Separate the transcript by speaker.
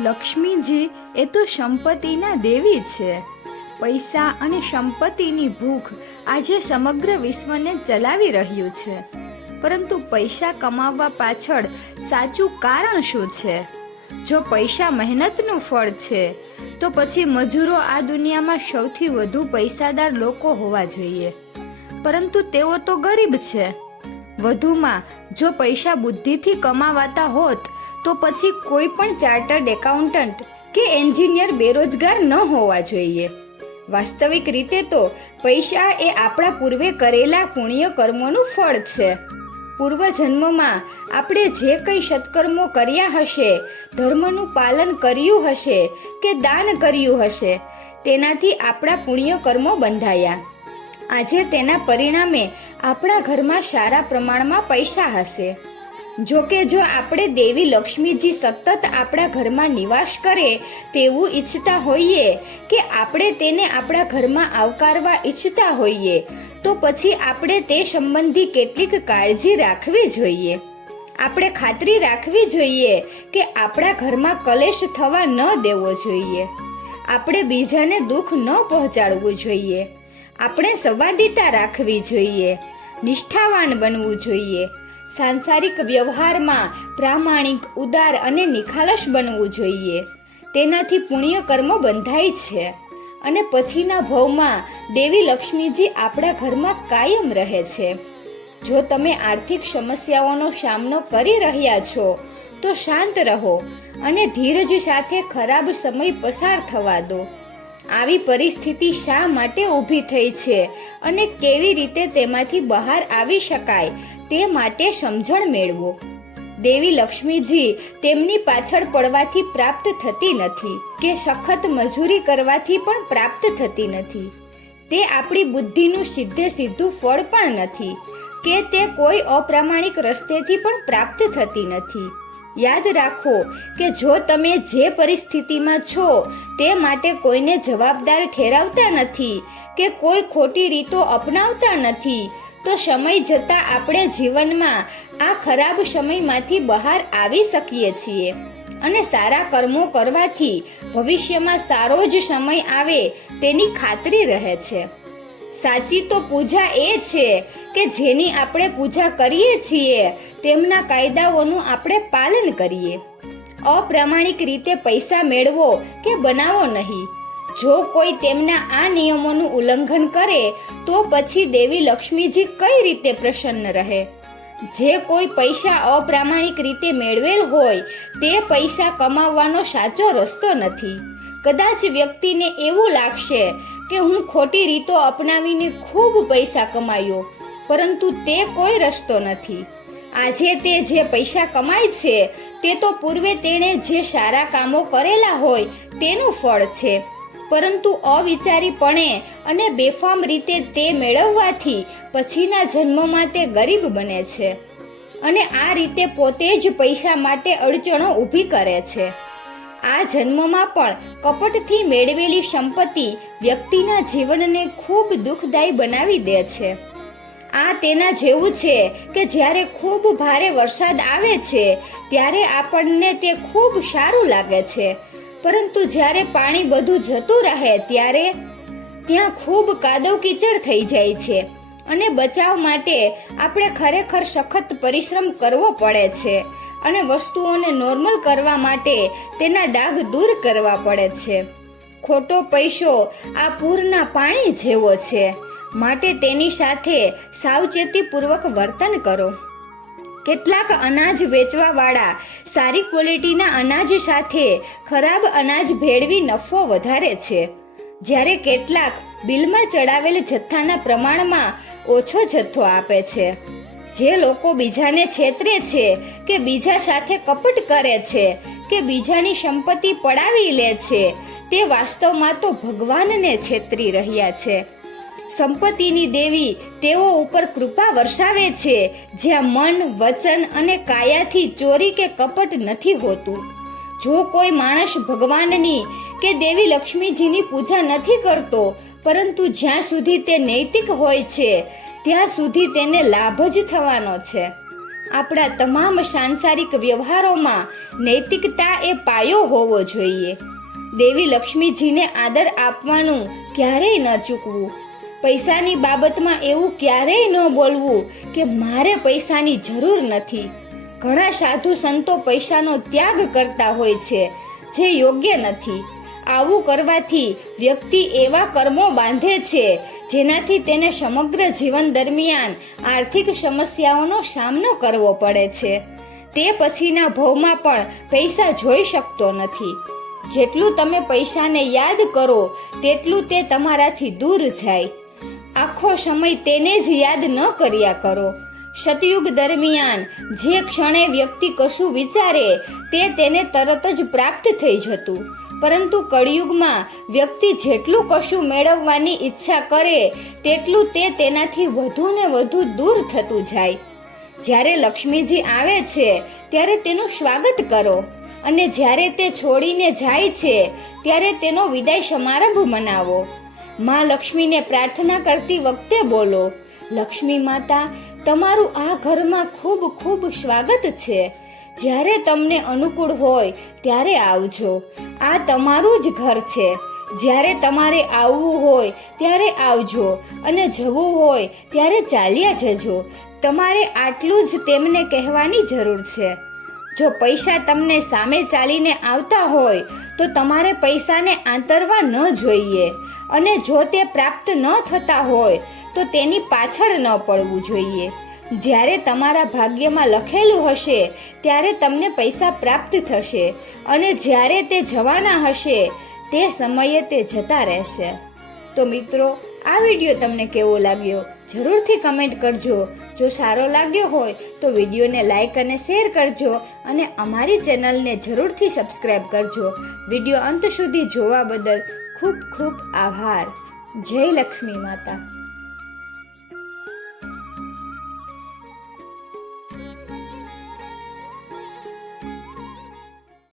Speaker 1: લક્ષ્મીજી, એ તો સંપત્તિના દેવી છે. પૈસા અને સંપત્તિની ભૂખ આજે સમગ્ર વિશ્વને ચલાવી રહ્યું છે. પરંતુ પૈસા કમાવવા પાછળ સાચું કારણ શું છે? જો પૈસા મહેનતનું ફળ છે, તો પછી મજૂરો આ દુનિયામાં સૌથી વધુ પૈસાદાર લોકો હોવા જોઈએ. પરંતુ તેઓ તો ગરીબ છે. વધુમાં, જો પૈસા બુદ્ધિથી કમાવાતા હોત તો પછી કોઈ પણ ચાર્ટર્ડ એકાઉન્ટન્ટ કે એન્જિનિયર બેરોજગાર ન હોવા જોઈએ. વાસ્તવિક રીતે તો પૈસા એ આપણા પૂર્વે કરેલા પુણ્ય કર્મોનું ફળ છે. પૂર્વજન્મમાં આપણે જે કંઈ સત્કર્મો કર્યા હશે, ધર્મનું પાલન કર્યું હશે કે દાન કર્યું હશે, તેનાથી આપણા પુણ્ય કર્મો બંધાયા. આજે તેના પરિણામે આપણા ઘરમાં સારા પ્રમાણમાં પૈસા હશે. જો કે જો આપણે દેવી લક્ષ્મીજી સતત આપણા ઘરમાં નિવાસ કરે તેવું ઈચ્છતા હોઈએ કે આપણે તેને આપણા ઘરમાં આવકારવા ઈચ્છતા હોઈએ, તો પછી આપણે તે સંબંધી કેટલીક કાળજી રાખવી જોઈએ. આપણે ખાતરી રાખવી જોઈએ કે આપણા ઘરમાં કલેશ થવા ન દેવો જોઈએ. આપણે બીજાને દુઃખ ન પહોંચાડવું જોઈએ. આપણે સંવાદિતા રાખવી જોઈએ. નિષ્ઠાવાન બનવું જોઈએ. સાંસારિક વ્યવહારમાં પ્રામાણિક, ઉદાર અને નિખાલસ બનવું જોઈએ. તેનાથી પુણ્ય કર્મો બંધાય છે. અને પછીના ભવમાં દેવી લક્ષ્મીજી આપણા ઘરમાં કાયમ રહે છે. જો તમે આર્થિક સમસ્યાઓનો સામનો કરી રહ્યા છો, તો શાંત રહો અને ધીરજ સાથે ખરાબ સમય પસાર થવા દો. આવી પરિસ્થિતિ શા માટે ઊભી થઈ છે અને કેવી રીતે તેમાંથી બહાર આવી શકાય તે માટે સમજણ મેળવો. દેવી લક્ષ્મીજી તેમની પાછળ પડવાથી પ્રાપ્ત થતી નથી કે સખત મજૂરી કરવાથી પણ પ્રાપ્ત થતી નથી. તે આપણી બુદ્ધિનું સીધે સીધું ફળ પણ નથી કે તે કોઈ અપ્રામાણિક રસ્તેથી પણ પ્રાપ્ત થતી નથી. યાદ રાખો કે જો તમે જે પરિસ્થિતિમાં છો તે માટે કોઈને જવાબદાર ઠેરાવતા નથી કે કોઈ ખોટી રીતો અપનાવતા નથી તો સમય જતાં આપણે જીવનમાં આ ખરાબ સમયમાંથી બહાર આવી શકીએ છીએ અને સારા કર્મો કરવાથી ભવિષ્યમાં સારો જ સમય આવે તેની ખાતરી રહે છે. સાચી તો પૂજા એ છે કે જેની આપણે પૂજા કરીએ છીએ તેમના કાયદાઓનું આપણે પાલન કરીએ. અપ્રામાણિક રીતે પૈસા મેળવો કે બનાવો નહીં. જો કોઈ તેમના આ નિયમોનું ઉલ્લંઘન કરે તો પછી દેવી લક્ષ્મીજી કઈ રીતે પ્રસન્ન રહે? જે કોઈ પૈસા અપ્રામાણિક રીતે મેળવેલ હોય, તે પૈસા કમાવવાનો સાચો રસ્તો નથી. કદાચ વ્યક્તિને એવું લાગશે કે હું ખોટી રીતો અપનાવીને ખૂબ પૈસા કમાયો, પરંતુ તે કોઈ રસ્તો નથી. આજે તે જે પૈસા કમાય છે, તે તો પૂર્વે તેણે જે સારા કામો કરેલા હોય, તેનું ફળ છે. પરંતુ અવિચારીપણે અને બેફામ રીતે તે મેળવવાથી પછીના જન્મમાં તે ગરીબ બને છે અને આ રીતે પોતે જ પૈસા માટે અડચણો ઊભી કરે છે. આ જન્મમાં પણ કપટથી મેળવેલી સંપત્તિ વ્યક્તિના જીવનને ખૂબ દુઃખદાયી બનાવી દે છે. આ તેના જેવું છે કે જ્યારે ખૂબ ભારે વરસાદ આવે છે, ત્યારે આપણને તે ખૂબ સારું લાગે છે. પરંતુ જ્યારે પાણી બધું જતું રહે ત્યારે ત્યાં ખૂબ કાદવ કીચડ થઈ જાય છે અને બચાવ માટે આપણે ખરેખર સખત પરિશ્રમ કરવો પડે છે અને વસ્તુઓને નોર્મલ કરવા માટે તેના ડાઘ દૂર કરવા પડે છે. ખોટો પૈસો આ પૂરના પાણી જેવો છે. માટે તેની સાથે સાવચેતીપૂર્વક વર્તન કરો. કેટલાક અનાજ વેચવાવાળા સારી ક્વોલિટીના અનાજ સાથે ખરાબ અનાજ ભેળવી નફો વધારે છે. જ્યારે કેટલાક બિલમાં ચડાવેલ જથ્થાના પ્રમાણમાં ઓછો જથ્થો આપે છે. જે લોકો બીજાને છેતરે છે કે બીજા સાથે કપટ કરે છે કે બીજાની સંપત્તિ પડાવી લે છે, તે વાસ્તવમાં તો ભગવાનને છેતરી રહ્યા છે. સંપત્તિની દેવી તેઓ ઉપર કૃપા વર્ષાવે છે. જ્યાં મન, વચન અને કાયાથી ચોરી કે કપટ નથી હોતું. જો કોઈ માણસ ભગવાનની કે દેવી લક્ષ્મીજીની પૂજા નથી કરતો, પરંતુ જ્યાં સુધી તે નૈતિક હોય છે, ત્યાં સુધી તેને લાભ જ થવાનો છે. આપણા તમામ સાંસારિક વ્યવહારોમાં નૈતિકતા એ પાયો હોવો જોઈએ. દેવી લક્ષ્મીજીને આદર આપવાનું ક્યારેય ન ચૂકવું. પૈસાની બાબતમાં એવું ક્યારેય ન બોલવું કે મારે પૈસાની જરૂર નથી. ઘણા સાધુ સંતો પૈસાનો ત્યાગ કરતા હોય છે, જે યોગ્ય નથી. આવું કરવાથી વ્યક્તિ એવા કર્મો બાંધે છે, જેનાથી તેને સમગ્ર જીવન દરમિયાન આર્થિક સમસ્યાઓનો સામનો કરવો પડે છે. તે પછીના ભવમાં પણ પૈસા જોઈ શકતો નથી. જેટલું તમે પૈસાને યાદ કરો, તેટલું તે તમારાથી દૂર જાય. આખો સમય તેને જ યાદ ન કર્યા કરો. સતયુગ દરમિયાન જે ક્ષણે વ્યક્તિ કશું વિચારે તે તેને તરત જ પ્રાપ્ત થઈ જતું. પરંતુ કળિયુગમાં વ્યક્તિ જેટલું કશું મેળવવાની ઈચ્છા કરે તેટલું તે તેનાથી વધુ ને વધુ દૂર થતું જાય. જ્યારે લક્ષ્મીજી આવે છે, ત્યારે તેનું સ્વાગત કરો. અને જ્યારે તે છોડીને જાય છે, ત્યારે તેનો વિદાય સમારંભ મનાવો. માં લક્ષ્મીને પ્રાર્થના કરતી વખતે બોલો, લક્ષ્મી માતા, તમારું આ ઘરમાં ખૂબ ખૂબ સ્વાગત છે. જ્યારે તમને અનુકૂળ હોય ત્યારે આવજો. આ તમારું જ ઘર છે. જ્યારે તમારે આવવું હોય ત્યારે આવજો અને જવું હોય ત્યારે ચાલ્યા જજો. તમારે આટલું જ તેમને કહેવાની જરૂર છે. જો પૈસા તમને સામે ચાલીને આવતા હોય તો તમારે પૈસાને આંતરવા ન જોઈએ. અને જો તે પ્રાપ્ત ન થતા હોય, તો તેની પાછળ ન પડવું જોઈએ. જ્યારે તમારા ભાગ્યમાં લખેલું હશે, ત્યારે તમને પૈસા પ્રાપ્ત થશે અને જ્યારે તે જવાના હશે, તે સમયે તે જતા રહેશે. તો મિત્રો, આ વીડિયો તમને કેવો લાગ્યો? જરૂરથી કમેન્ટ કરજો. જો સારો લાગ્યો હોય, તો વિડીયોને લાઈક અને શેર કરજો અને અમારી ચેનલને જરૂરથી સબસ્ક્રાઈબ કરજો. વીડિયો અંત સુધી જોવા બદલ ખૂબ ખૂબ આભાર. જય લક્ષ્મી માતા.